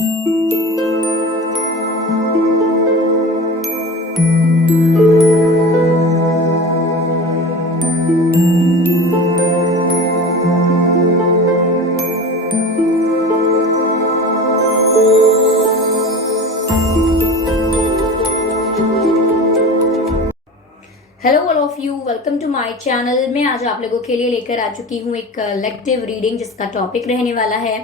Hello all of you, welcome to my channel. मैं आज आप लोगों के लिए लेकर आ चुकी हूँ एक कलेक्टिव रीडिंग, जिसका टॉपिक रहने वाला है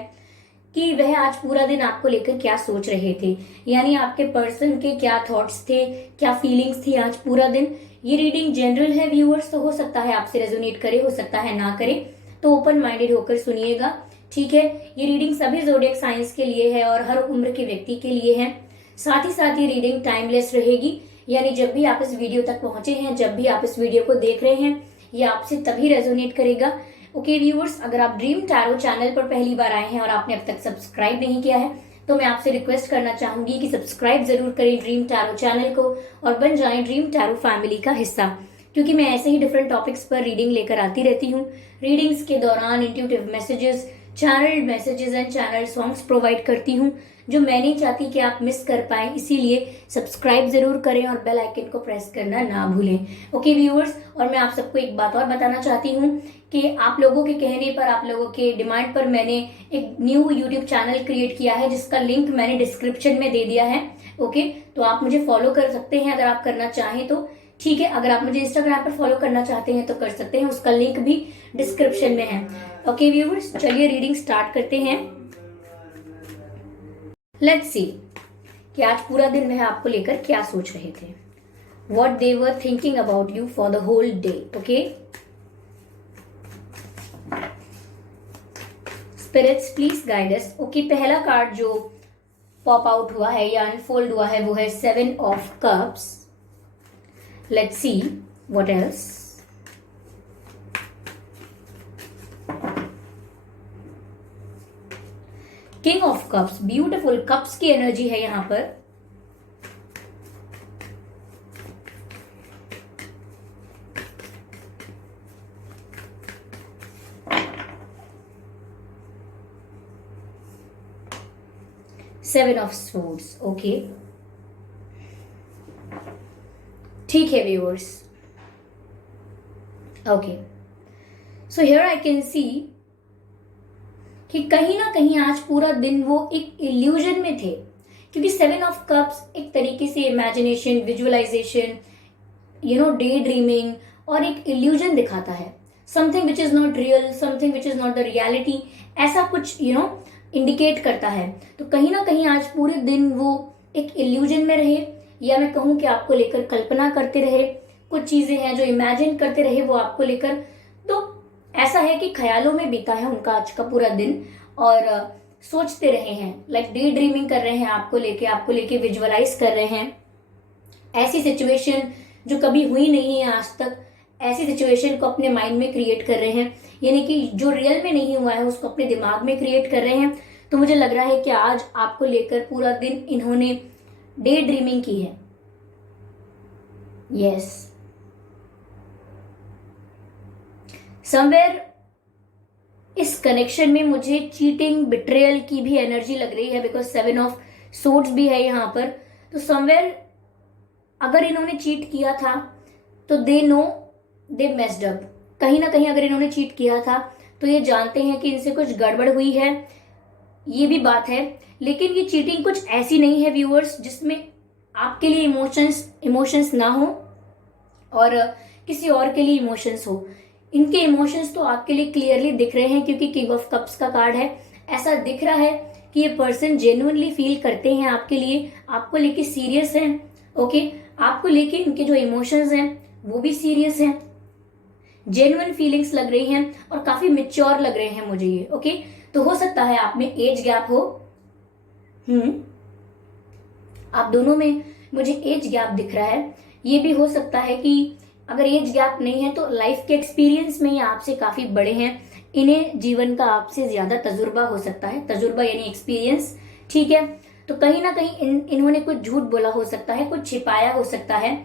कि वह आज पूरा दिन आपको लेकर क्या सोच रहे थे, यानी आपके पर्सन के क्या थॉट्स थे, क्या फीलिंग्स थी आज पूरा दिन। ये रीडिंग जनरल है व्यूअर्स, तो हो सकता है आपसे रेजोनेट करे, हो सकता है ना करे, तो ओपन माइंडेड होकर सुनिएगा, ठीक है। ये रीडिंग सभी ज़ोडिएक साइंस के लिए है और हर उम्र के व्यक्ति के लिए है। साथ ही साथ ये रीडिंग टाइमलेस रहेगी, यानी जब भी आप इस वीडियो तक पहुंचे हैं, जब भी आप इस वीडियो को देख रहे हैं, ये आपसे तभी रेजोनेट करेगा। ओके व्यूअर्स, अगर आप ड्रीम टैरो चैनल पर पहली बार आए हैं और आपने अब तक सब्सक्राइब नहीं किया है, तो मैं आपसे रिक्वेस्ट करना चाहूंगी कि सब्सक्राइब जरूर करें ड्रीम टैरो चैनल को और बन जाएं ड्रीम टैरो फैमिली का हिस्सा, क्योंकि मैं ऐसे ही डिफरेंट टॉपिक्स पर रीडिंग लेकर आती रहती हूँ। रीडिंग्स के दौरान intuitive messages, channel messages and channel songs provide करती हूँ, जो मैं नहीं चाहती कि आप मिस कर पाए। इसीलिए सब्सक्राइब जरूर करें और बेल आइकन को प्रेस करना ना भूलें। ओके व्यूअर्स, और मैं आप सबको एक बात और बताना चाहती हूँ कि आप लोगों के कहने पर, आप लोगों के डिमांड पर मैंने एक न्यू यूट्यूब चैनल क्रिएट किया है, जिसका लिंक मैंने डिस्क्रिप्शन में दे दिया है। ओके, तो आप मुझे फॉलो कर सकते हैं अगर आप करना चाहें तो, ठीक है। अगर आप मुझे इंस्टाग्राम पर फॉलो करना चाहते हैं तो कर सकते हैं, उसका लिंक भी डिस्क्रिप्शन में है। ओके व्यूअर्स, चलिए रीडिंग स्टार्ट करते हैं। लेट्स सी कि आज पूरा दिन वह आपको लेकर क्या सोच रहे थे। What they were thinking about you for the whole day. Okay? Spirits, please guide us. Okay, पहला कार्ड जो पॉप आउट हुआ है या अनफोल्ड हुआ है वो है 7 of Cups. Let's see what else. King of Cups, beautiful cups की एनर्जी है यहाँ पर। Seven of Swords, ओके, ठीक है viewers. Okay, so here I can see कि कहीं ना कहीं आज पूरा दिन वो एक इल्यूजन में थे, क्योंकि 7 ऑफ कप्स एक तरीके से इमेजिनेशन, विजुअलाइजेशन, डे ड्रीमिंग और एक इल्यूजन दिखाता है। Something which is not real, something which is not the reality, ऐसा कुछ इंडिकेट करता है। तो कहीं ना कहीं आज पूरे दिन वो एक इल्यूजन में रहे, या मैं कहूं कि आपको लेकर कल्पना करते रहे। कुछ चीजें हैं जो इमेजिन करते रहे वो आपको लेकर। तो ऐसा है कि ख्यालों में बीता है उनका आज का पूरा दिन, और सोचते रहे हैं, लाइक डे ड्रीमिंग कर रहे हैं आपको लेके विजुअलाइज कर रहे हैं। ऐसी सिचुएशन जो कभी हुई नहीं है आज तक, ऐसी सिचुएशन को अपने माइंड में क्रिएट कर रहे हैं, यानी कि जो रियल में नहीं हुआ है उसको अपने दिमाग में क्रिएट कर रहे हैं। तो मुझे लग रहा है कि आज आपको लेकर पूरा दिन इन्होंने डे ड्रीमिंग की है। यस, समवेयर इस कनेक्शन में मुझे चीटिंग, बिट्रेयल की भी एनर्जी लग रही है, बिकॉज 7 ऑफ सोर्ड्स भी है यहाँ पर। तो समवेयर अगर इन्होंने चीट किया था तो they know they messed up. कहीं ना कहीं अगर इन्होंने चीट किया था तो ये जानते हैं कि इनसे कुछ गड़बड़ हुई है, ये भी बात है। लेकिन ये चीटिंग कुछ ऐसी नहीं है व्यूअर्स जिसमें आपके लिए इमोशंस ना हो और किसी और के लिए इमोशंस हो। इनके इमोशंस तो आपके लिए क्लियरली दिख रहे हैं, क्योंकि किंग ऑफ कप्स का कार्ड है। ऐसा दिख रहा है कि ये पर्सन जेन्युइनली फील करते हैं आपके लिए, आपको लेके सीरियस हैं। ओके, आपको लेके इनके जो इमोशंस हैं वो भी सीरियस हैं, जेन्युइन फीलिंग्स लग रही हैं और काफी मेच्योर लग रहे हैं मुझे ये। ओके, तो हो सकता है आप में एज गैप हो। आप दोनों में मुझे एज गैप दिख रहा है। ये भी हो सकता है कि अगर एज गैप नहीं है तो लाइफ के एक्सपीरियंस में ये आपसे काफी बड़े हैं, इन्हें जीवन का आपसे ज्यादा तजुर्बा हो सकता है। तजुर्बा यानी एक्सपीरियंस, ठीक है। तो कहीं ना कहीं इन्होंने कुछ झूठ बोला हो सकता है, कुछ छिपाया हो सकता है।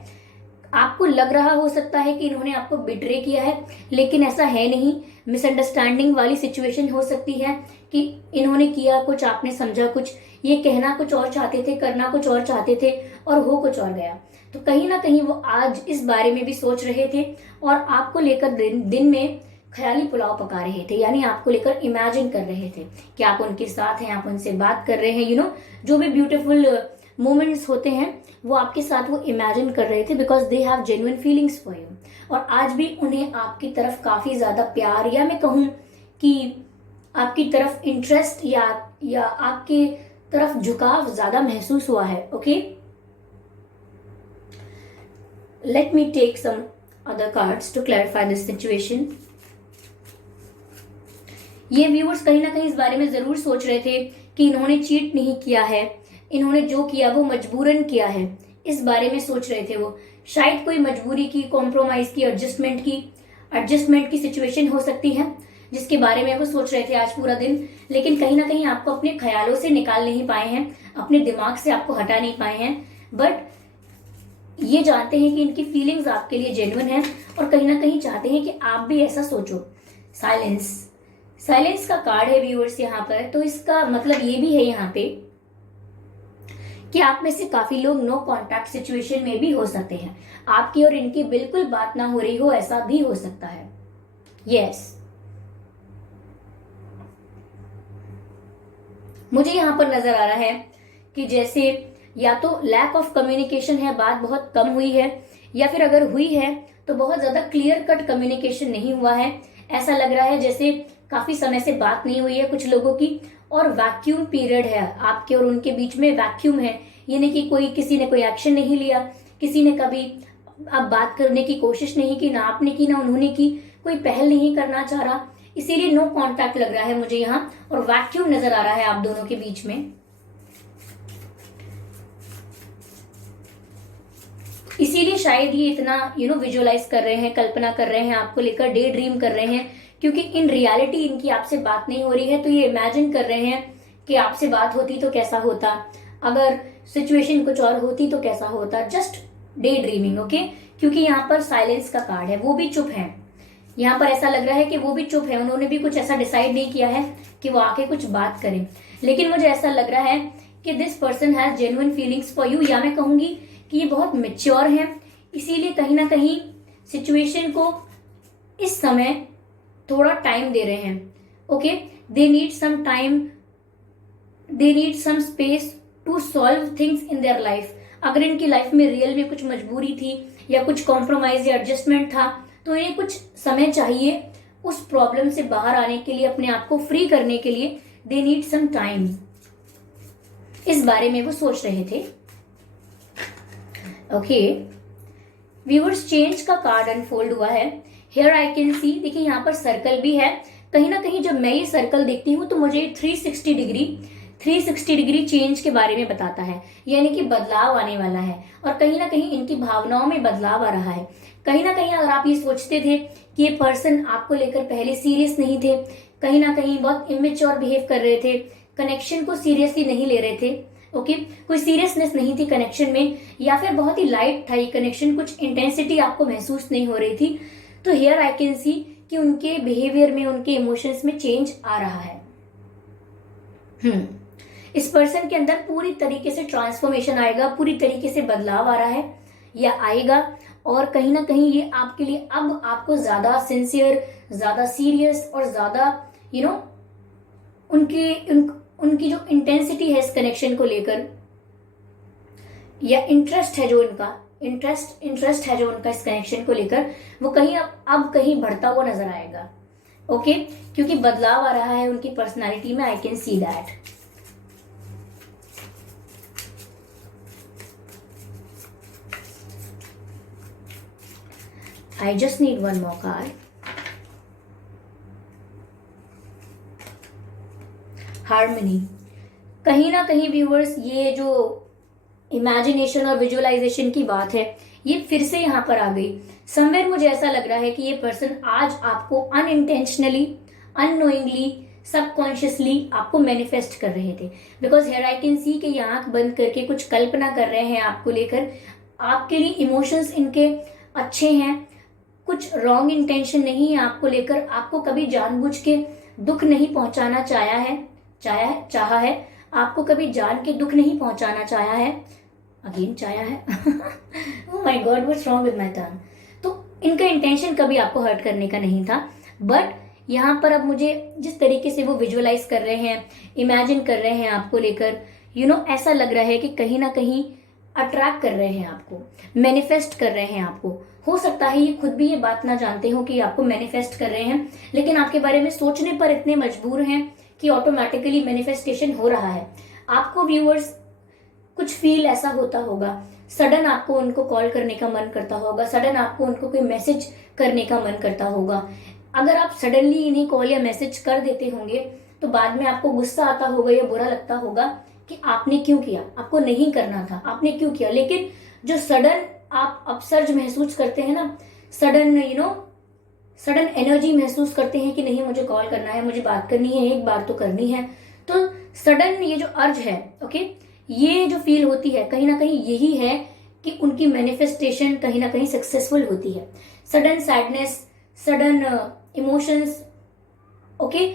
आपको लग रहा हो सकता है कि इन्होंने आपको बिट्रे किया है, लेकिन ऐसा है नहीं। मिसअंडरस्टैंडिंग वाली सिचुएशन हो सकती है कि इन्होंने किया कुछ, आपने समझा कुछ, ये कहना कुछ और चाहते थे, करना कुछ और चाहते थे और हो कुछ और गया। तो कहीं ना कहीं वो आज इस बारे में भी सोच रहे थे और आपको लेकर दिन में ख्याली पुलाव पका रहे थे, यानी आपको लेकर इमेजिन कर रहे थे कि आप उनके साथ हैं, आप उनसे बात कर रहे हैं, जो भी ब्यूटीफुल मोमेंट्स होते हैं वो आपके साथ वो इमेजिन कर रहे थे, because they have genuine feelings for you. और आज भी उन्हें आपकी तरफ काफी ज्यादा प्यार, या मैं कहूँ कि आपकी तरफ इंटरेस्ट या आपकी तरफ झुकाव ज्यादा महसूस हुआ है। Okay, let me take some other cards to clarify this situation. ये व्यूअर्स कहीं ना कहीं इस बारे में जरूर सोच रहे थे कि इन्होंने चीट नहीं किया है, इन्होंने जो किया वो मजबूरन किया है, इस बारे में सोच रहे थे वो। शायद कोई मजबूरी की, कॉम्प्रोमाइज की, एडजस्टमेंट की सिचुएशन हो सकती है जिसके बारे में वो सोच रहे थे आज पूरा दिन। लेकिन कहीं ना कहीं आपको अपने ख्यालों से निकाल नहीं पाए हैं, अपने दिमाग से आपको हटा नहीं पाए हैं, बट ये जानते हैं कि इनकी फीलिंग्स आपके लिए जेन्युइन है और कहीं ना कहीं चाहते हैं कि आप भी ऐसा सोचो। साइलेंस का कार्ड है व्यूअर्स यहाँ पर, तो इसका मतलब ये भी है यहाँ पे कि आप में से काफी लोग नो कॉन्टैक्ट सिचुएशन में भी हो सकते हैं, आपकी और इनकी बिल्कुल बात ना हो रही हो, ऐसा भी हो सकता है। यस, मुझे यहाँ पर नजर आ रहा है कि जैसे या तो लैक ऑफ कम्युनिकेशन है, बात बहुत कम हुई है, या फिर अगर हुई है तो बहुत ज्यादा क्लियर कट कम्युनिकेशन नहीं हुआ है। ऐसा लग रहा है जैसे काफी समय से बात नहीं हुई है कुछ लोगों की, और वैक्यूम पीरियड है आपके और उनके बीच में, वैक्यूम है, यानी कि किसी ने कोई एक्शन नहीं लिया, किसी ने कभी अब बात करने की कोशिश नहीं की, ना आपने की ना उन्होंने की, कोई पहल नहीं करना चाह रहा, इसीलिए नो कांटेक्ट लग रहा है मुझे यहाँ, और वैक्यूम नजर आ रहा है आप दोनों के बीच में। इसीलिए शायद ये इतना विजुअलाइज कर रहे हैं, कल्पना कर रहे हैं, आपको लेकर डे ड्रीम कर रहे हैं, क्योंकि इन रियलिटी इनकी आपसे बात नहीं हो रही है, तो ये इमेजिन कर रहे हैं कि आपसे बात होती तो कैसा होता, अगर सिचुएशन कुछ और होती तो कैसा होता, जस्ट डे ड्रीमिंग। ओके, क्योंकि यहाँ पर साइलेंस का कार्ड है, वो भी चुप है, यहाँ पर ऐसा लग रहा है कि वो भी चुप है, उन्होंने भी कुछ ऐसा डिसाइड नहीं किया है कि वो आके कुछ बात करें। लेकिन मुझे ऐसा लग रहा है कि this person has genuine feelings for you, या मैं कहूंगी कि ये बहुत मेच्योर है, इसीलिए कहीं ना कहीं सिचुएशन को इस समय थोड़ा टाइम दे रहे हैं। Okay, they need some time, they need some space to solve things in their life. अगर इनकी लाइफ में रियल में कुछ मजबूरी थी या कुछ कॉम्प्रोमाइज या एडजस्टमेंट था, तो इन्हें कुछ समय चाहिए उस प्रॉब्लम से बाहर आने के लिए, अपने आप को फ्री करने के लिए। दे नीड सम टाइम, इस बारे में वो सोच रहे थे। ओके व्यूअर्स, चेंज का कार्ड अनफोल्ड हुआ है। हियर आई कैन सी, देखिए यहाँ पर सर्कल भी है, कहीं ना कहीं जब मैं ये सर्कल देखती हूँ तो मुझे 360 डिग्री चेंज के बारे में बताता है, यानी कि बदलाव आने वाला है, और कहीं ना कहीं इनकी भावनाओं में बदलाव आ रहा है। कहीं ना कहीं अगर आप ये सोचते थे कि ये पर्सन आपको लेकर पहले सीरियस नहीं थे, कहीं ना कहीं बहुत इमेच्योर बिहेव कर रहे थे, कनेक्शन को सीरियसली नहीं ले रहे थे, ओके कोई सीरियसनेस नहीं थी कनेक्शन में, या फिर बहुत ही लाइट था ये कनेक्शन, कुछ इंटेंसिटी आपको महसूस नहीं हो रही थी, तो हियर आई कैन सी कि उनके बिहेवियर में, उनके इमोशंस में चेंज आ रहा है। इस पर्सन के अंदर पूरी तरीके से ट्रांसफॉर्मेशन आएगा, पूरी तरीके से बदलाव आ रहा है या आएगा, और कहीं ना कहीं ये आपके लिए अब आपको ज्यादा सिंसियर, ज्यादा सीरियस और ज्यादा उनकी जो इंटेंसिटी है इस कनेक्शन को लेकर, या इंटरेस्ट है जो इनका इंटरेस्ट है जो उनका इस कनेक्शन को लेकर, वो कहीं अब कहीं बढ़ता हुआ नजर आएगा। ओके, क्योंकि बदलाव आ रहा है उनकी पर्सनालिटी में, I can see that. I just need one more card. Harmony, कहीं ना कहीं व्यूअर्स ये जो इमेजिनेशन और विजुअलाइजेशन की बात है ये फिर से यहाँ पर आ गई। समवेयर मुझे ऐसा लग रहा है कि ये पर्सन आज आपको अनइंटेंशनली, अननोइंगली, सबकॉन्शियसली आपको मैनिफेस्ट कर रहे थे, because here I can see कि ये आंख बंद करके कुछ कल्पना कर रहे हैं आपको लेकर, आपके लिए इमोशंस इनके अच्छे हैं, कुछ रॉन्ग इंटेंशन नहीं है आपको लेकर, आपको कभी जानबूझ के दुख नहीं पहुंचाना चाहा है, आपको कभी जान के दुख नहीं पहुंचाना चाहा है, अगेन चाहा है oh my God what's wrong with my टंग। तो इनका इंटेंशन कभी आपको हर्ट करने का नहीं था, बट यहाँ पर अब मुझे जिस तरीके से वो विजुअलाइज कर रहे हैं, इमेजिन कर रहे हैं आपको लेकर, ऐसा लग रहा है कि कहीं ना कहीं अट्रैक्ट कर रहे हैं आपको, मैनिफेस्ट कर रहे हैं आपको। हो सकता है ये खुद भी ये बात ना जानते हो कि आपको मैनिफेस्ट कर रहे हैं, लेकिन आपके बारे में सोचने पर इतने मजबूर हैं कि ऑटोमेटिकली मैनिफेस्टेशन हो रहा है। आपको व्यूअर्स कुछ फील ऐसा होता होगा, सडन आपको उनको कॉल करने का मन करता होगा, सडन आपको उनको कोई मैसेज करने का मन करता होगा। अगर आप सडनली इन्हें कॉल या मैसेज कर देते होंगे तो बाद में आपको गुस्सा आता होगा या बुरा लगता होगा कि आपने क्यों किया, आपको नहीं करना था, आपने क्यों किया। लेकिन जो सडन आप अपसर्ज महसूस करते हैं ना, सडन सडन एनर्जी महसूस करते हैं कि नहीं मुझे कॉल करना है, मुझे बात करनी है, एक बार तो करनी है, तो सडन ये जो अर्ज है, ओके, ये जो फील होती है कहीं ना कहीं यही है कि उनकी मैनिफेस्टेशन कहीं ना कहीं सक्सेसफुल होती है। Sudden sadness, sudden emotions, okay,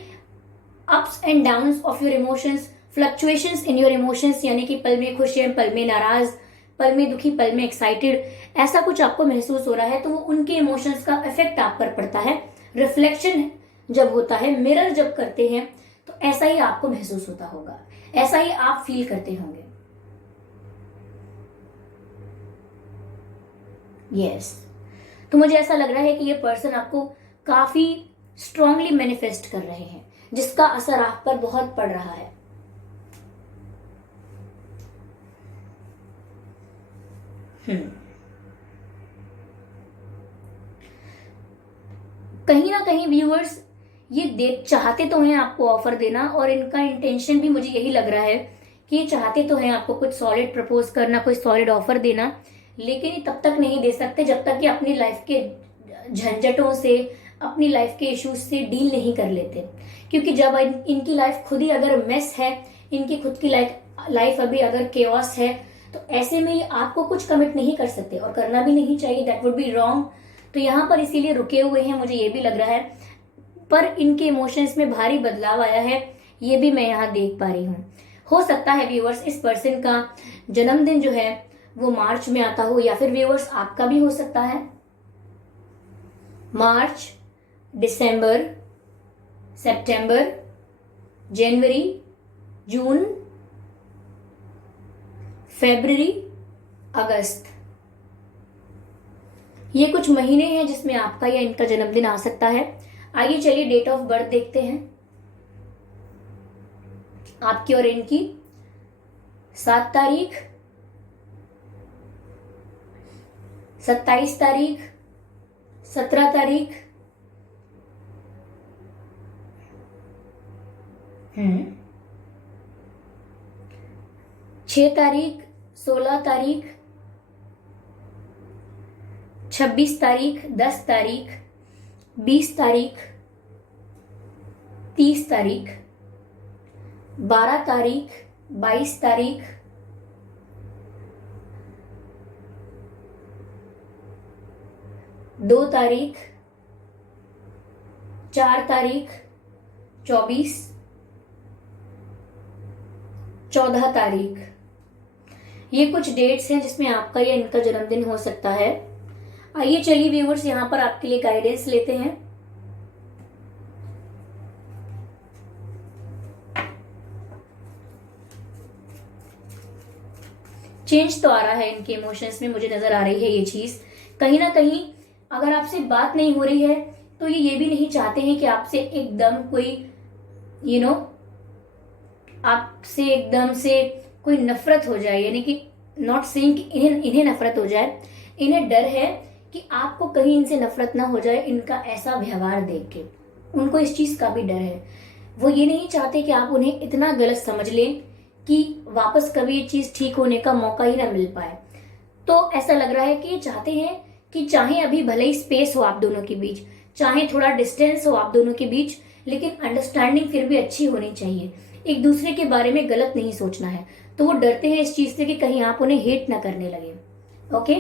ups and downs of your emotions, fluctuations in your emotions, यानी कि पल में खुश है, पल में नाराज, पल में दुखी, पल में एक्साइटेड, ऐसा कुछ आपको महसूस हो रहा है तो वो उनके इमोशंस का इफेक्ट आप पर पड़ता है। रिफ्लेक्शन जब होता है, मिरर जब करते हैं तो ऐसा ही आपको महसूस होता होगा, ऐसा ही आप फील करते होंगे। यस, तो मुझे ऐसा लग रहा है कि ये पर्सन आपको काफी स्ट्रांगली मैनिफेस्ट कर रहे हैं, जिसका असर आप पर बहुत पड़ रहा है। कहीं ना कहीं व्यूअर्स ये चाहते तो हैं आपको ऑफर देना, और इनका इंटेंशन भी मुझे यही लग रहा है कि ये चाहते तो हैं आपको कुछ सॉलिड प्रपोज करना, कोई सॉलिड ऑफर देना, लेकिन ये तब तक नहीं दे सकते जब तक कि अपनी लाइफ के झंझटों से, अपनी लाइफ के इश्यूज से डील नहीं कर लेते। क्योंकि जब इनकी लाइफ खुद ही अगर मेस है, इनकी खुद की लाइफ अभी अगर केओस है, तो ऐसे में ये आपको कुछ कमिट नहीं कर सकते और करना भी नहीं चाहिए, दैट वुड बी रॉन्ग। तो यहाँ पर इसीलिए रुके हुए हैं, मुझे ये भी लग रहा है, पर इनके इमोशंस में भारी बदलाव आया है, ये भी मैं यहाँ देख पा रही हूँ। हो सकता है व्यूअर्स इस पर्सन का जन्मदिन जो है वो मार्च में आता हो, या फिर व्यूअर्स आपका भी हो सकता है। मार्च, दिसंबर, सितंबर, जनवरी, जून, फरवरी, अगस्त, ये कुछ महीने हैं जिसमें आपका या इनका जन्मदिन आ सकता है। आइए चलिए डेट ऑफ बर्थ देखते हैं आपकी और इनकी। 7 तारीख, 27 तारीख, 17 तारीख, 6 तारीख, 16 तारीख, 26 तारीख, 10 तारीख, 20 तारीख, 30 तारीख, 12 तारीख, 22 तारीख, 2 तारीख, 4 तारीख, 24, 14 तारीख, ये कुछ डेट्स हैं जिसमें आपका या इनका जन्मदिन हो सकता है। आइए चलिए व्यूअर्स यहाँ पर आपके लिए गाइडेंस लेते हैं। चेंज तो आ रहा है इनके इमोशंस में, मुझे नजर आ रही है ये चीज। कहीं ना कहीं अगर आपसे बात नहीं हो रही है तो ये भी नहीं चाहते हैं कि आपसे एकदम कोई आपसे एकदम से कोई नफरत हो जाए, यानी कि नॉट सेइंग कि इन्हें नफरत हो जाए, इन्हें डर है कि आपको कहीं इनसे नफरत ना हो जाए इनका ऐसा व्यवहार देख के। उनको इस चीज का भी डर है, वो ये नहीं चाहते कि आप उन्हें इतना गलत समझ लें कि वापस कभी ये चीज ठीक होने का मौका ही ना मिल पाए। तो ऐसा लग रहा है कि ये चाहते हैं कि चाहे अभी भले ही स्पेस हो आप दोनों के बीच, चाहे थोड़ा डिस्टेंस हो आप दोनों के बीच, लेकिन अंडरस्टैंडिंग फिर भी अच्छी होनी चाहिए, एक दूसरे के बारे में गलत नहीं सोचना है। तो वो डरते हैं इस चीज से कि कहीं आप उन्हें हेट ना करने लगे, ओके,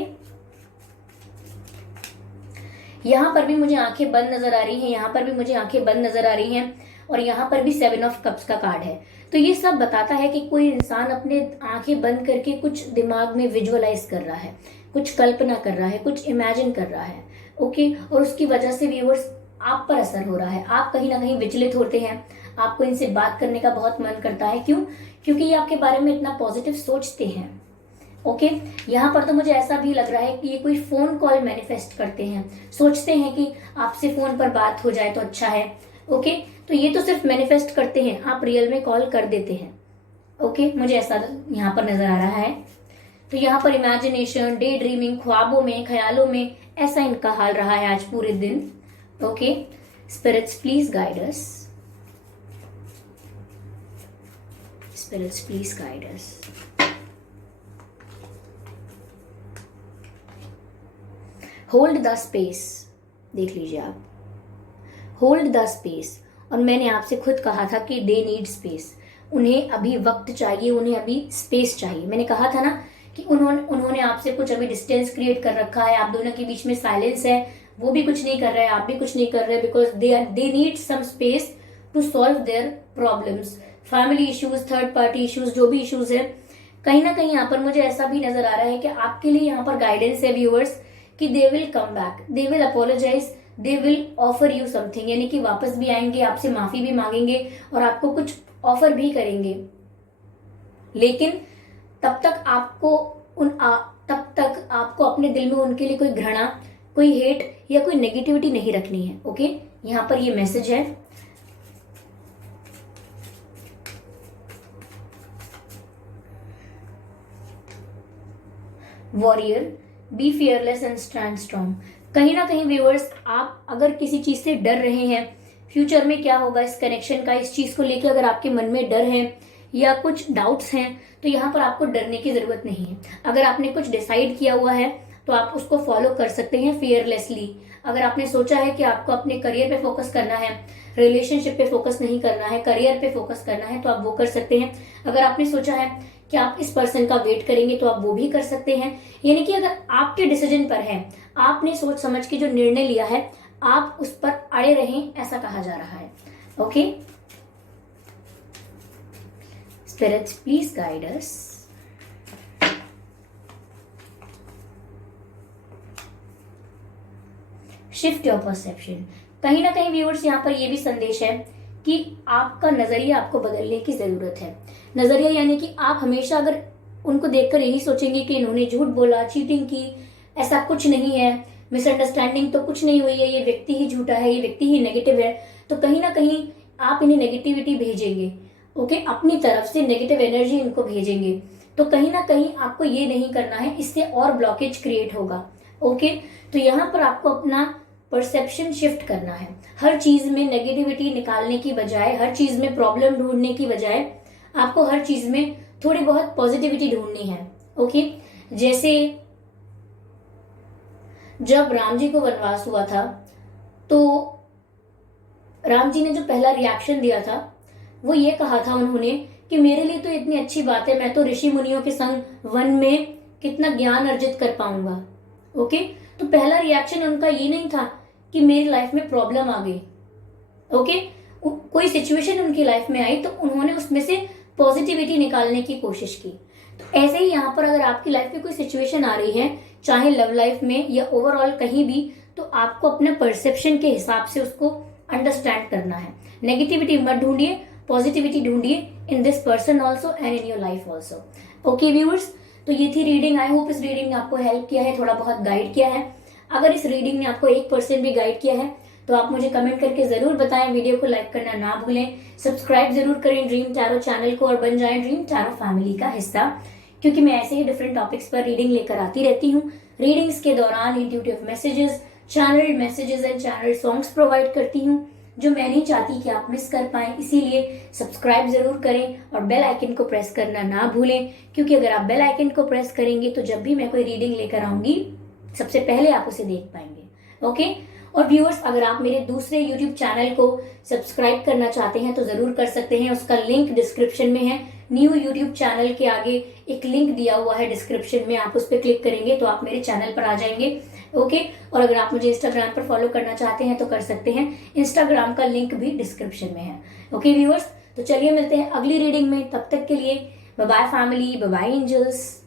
यहाँ पर भी मुझे आंखें बंद नजर आ रही हैं, यहाँ पर भी मुझे आंखें बंद नजर आ रही हैं, और यहाँ पर भी 7 ऑफ कप्स का कार्ड है। तो ये सब बताता है कि कोई इंसान अपने आंखें बंद करके कुछ दिमाग में विजुअलाइज कर रहा है, कुछ कल्पना कर रहा है, कुछ इमेजिन कर रहा है। ओके, और उसकी वजह से व्यूअर्स आप पर असर हो रहा है, आप कहीं ना कहीं विचलित होते हैं, आपको इनसे बात करने का बहुत मन करता है। क्यों? क्योंकि ये आपके बारे में इतना पॉजिटिव सोचते हैं। ओके, यहाँ पर तो मुझे ऐसा भी लग रहा है कि ये कोई फोन कॉल मैनिफेस्ट करते हैं, सोचते हैं कि आपसे फोन पर बात हो जाए तो अच्छा है। ओके, तो ये तो सिर्फ मैनिफेस्ट करते हैं, आप रियल में कॉल कर देते हैं। ओके, मुझे ऐसा यहाँ पर नजर आ रहा है। तो यहाँ पर इमेजिनेशन, डे ड्रीमिंग, ख्वाबों में, ख्यालों में, ऐसा इनका हाल रहा है आज पूरे दिन। Okay, spirits please guide us, spirits please guide us. Hold the space, देख लीजिए आप, होल्ड द स्पेस। और मैंने आपसे खुद कहा था कि दे नीड स्पेस, उन्हें अभी वक्त चाहिए, उन्हें अभी स्पेस चाहिए। मैंने कहा था ना कि उन्होंने आपसे कुछ अभी डिस्टेंस क्रिएट कर रखा है, आप दोनों के बीच में साइलेंस है, वो भी कुछ नहीं कर रहे हैं, आप भी कुछ नहीं कर रहे, because they need some space to solve their problems, family issues, third party issues, जो भी इश्यूज है। कहीं ना कहीं यहाँ पर मुझे ऐसा भी नजर आ रहा है कि आपके लिए यहाँ पर गाइडेंस है व्यूअर्स, कि they will come back, they will apologize, they will offer you something, यानी कि वापस भी आएंगे, आपसे माफी भी मांगेंगे और आपको कुछ ऑफर भी करेंगे। लेकिन तब तक आपको अपने दिल में उनके लिए कोई घृणा, कोई हेट या कोई नेगेटिविटी नहीं रखनी है। ओके, यहाँ पर ये मैसेज है। Warrior, be fearless and stand strong. कहीं ना कहीं व्यूअर्स, आप अगर किसी चीज से डर रहे हैं, फ्यूचर में क्या होगा इस कनेक्शन का, इस चीज को लेकर अगर आपके मन में डर है या कुछ डाउट्स हैं, तो यहाँ पर आपको डरने की जरूरत नहीं है। अगर आपने कुछ डिसाइड किया हुआ है तो आप उसको फॉलो कर सकते हैं फियरलेसली। अगर आपने सोचा है कि आपको अपने करियर पे फोकस करना है, रिलेशनशिप पे फोकस नहीं करना है, करियर पे फोकस करना है, तो आप वो कर सकते हैं। अगर आपने सोचा है कि आप इस पर्सन का वेट करेंगे, तो आप वो भी कर सकते हैं। यानी कि अगर आपके डिसीजन पर है, आपने सोच समझ के जो निर्णय लिया है, आप उस पर अड़े रहें, ऐसा कहा जा रहा है। Okay, spirits please guide us. Shift your perception. कहीं ना कहीं व्यूअर्स, यहाँ पर ये भी संदेश है कि आपका नजरिया आपको बदलने की जरूरत है। नजरिया यानी कि आप हमेशा अगर उनको देखकर यही सोचेंगे कि इन्होंने झूठ बोला, चीटिंग की, ऐसा कुछ नहीं है, मिसअंडरस्टैंडिंग तो कुछ नहीं हुई है, ये व्यक्ति ही झूठा है, ये व्यक्ति ही नेगेटिव है, तो कहीं ना कहीं आप इन्हें नेगेटिविटी भेजेंगे। ओके, अपनी तरफ से नेगेटिव एनर्जी इनको भेजेंगे। तो कहीं ना कहीं आपको ये नहीं करना है, इससे और ब्लॉकेज क्रिएट होगा। ओके, तो यहाँ पर आपको अपना परसेप्शन शिफ्ट करना है। हर चीज में नेगेटिविटी निकालने की बजाय, हर चीज में प्रॉब्लम ढूंढने की बजाय, आपको हर चीज में थोड़ी बहुत पॉजिटिविटी ढूंढनी है। ओके, जैसे जब राम जी को वनवास हुआ था, तो राम जी ने जो पहला रिएक्शन दिया था, वो ये कहा था उन्होंने कि मेरे लिए तो इतनी अच्छी बात है, मैं तो ऋषि मुनियों के संग वन में कितना ज्ञान अर्जित कर पाऊंगा। ओके, तो पहला रिएक्शन उनका ये नहीं था कि मेरी लाइफ में प्रॉब्लम आ गई। ओके, कोई सिचुएशन उनकी लाइफ में आई तो उन्होंने उसमें से पॉजिटिविटी निकालने की कोशिश की। तो ऐसे ही यहाँ पर अगर आपकी लाइफ में कोई सिचुएशन आ रही है, चाहे लव लाइफ में या ओवरऑल कहीं भी, तो आपको अपने परसेप्शन के हिसाब से उसको अंडरस्टैंड करना है। नेगेटिविटी मत ढूंढिए, पॉजिटिविटी ढूंढिए in this person also and in your life also. Okay viewers, तो ये थी रीडिंग। आई होप इस रीडिंग ने आपको हेल्प किया है, थोड़ा बहुत गाइड किया है। अगर इस रीडिंग ने आपको 1% भी गाइड किया है तो आप मुझे कमेंट करके जरूर बताएं। वीडियो को लाइक करना ना भूलें, सब्सक्राइब जरूर करें ड्रीम टैरो चैनल को और बन जाएं ड्रीम टैरो फैमिली का हिस्सा, क्योंकि मैं ऐसे ही डिफरेंट टॉपिक्स पर रीडिंग लेकर आती रहती हूँ। रीडिंग्स के दौरान intuitive messages, channel messages and channel songs provide करती हूँ, जो मैं नहीं चाहती कि आप मिस कर पाएं। इसीलिए सब्सक्राइब जरूर करें और बेल आइकन को प्रेस करना ना भूलें, क्योंकि अगर आप बेल आइकन को प्रेस करेंगे तो जब भी मैं कोई रीडिंग लेकर आऊंगी, सबसे पहले आप उसे देख पाएंगे। ओके, और व्यूअर्स, अगर आप मेरे दूसरे यूट्यूब चैनल को सब्सक्राइब करना चाहते हैं तो जरूर कर सकते हैं। उसका लिंक डिस्क्रिप्शन में है। न्यू यूट्यूब चैनल के आगे एक लिंक दिया हुआ है डिस्क्रिप्शन में, आप उस पर क्लिक करेंगे तो आप मेरे चैनल पर आ जाएंगे। ओके, और अगर आप मुझे इंस्टाग्राम पर फॉलो करना चाहते हैं तो कर सकते हैं। इंस्टाग्राम का लिंक भी डिस्क्रिप्शन में है। ओके व्यूअर्स, तो चलिए मिलते हैं अगली रीडिंग में। तब तक के लिए bye bye family, bye bye angels.